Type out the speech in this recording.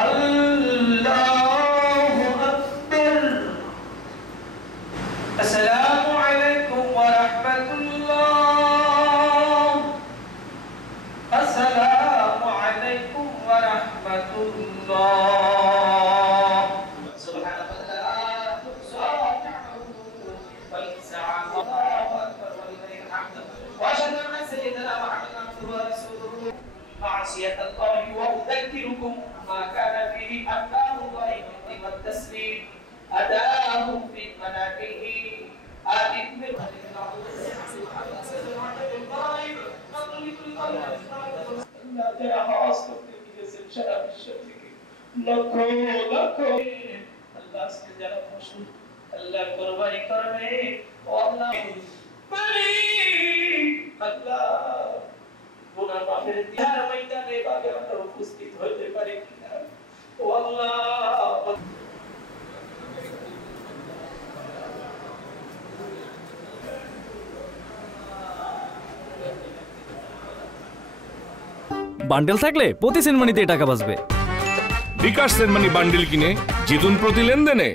আল্লাহু আকবার। আসসালামু আলাইকুম ওয়া রাহমাতুল্লাহ। আসসালামু আলাইকুম ওয়া রাহমাতুল্লাহ। সুবহানাল্লাহ আল্লাহু আকবার ওয়া লিল্লাহিল হামদ। ওয়া আশহাদু আন্না সাইয়্যিদানা মুহাম্মাদান আবদুহু ওয়া রাসূলুহু। معصية الله وأذكركم ما كان فيه أقام الله والتسليم أداهم في مناكه آتٍ من لا ترى حاصل في جسم شرف الشرك لكو الله سجل مشهور الله قرباني كرمه والله مالك الله গুনাহ মাফের দিয়ার ময়দানে ভাবে আমরা উপস্থিত হতে পারি কিনা ও আল্লাহ। বান্ডেল থাকলে প্রতি সেনমানিতে টাকা বাঁচবে। বিকাশ সেনমানি বান্ডেল কিনে জিতুন প্রতি লেনদেনে।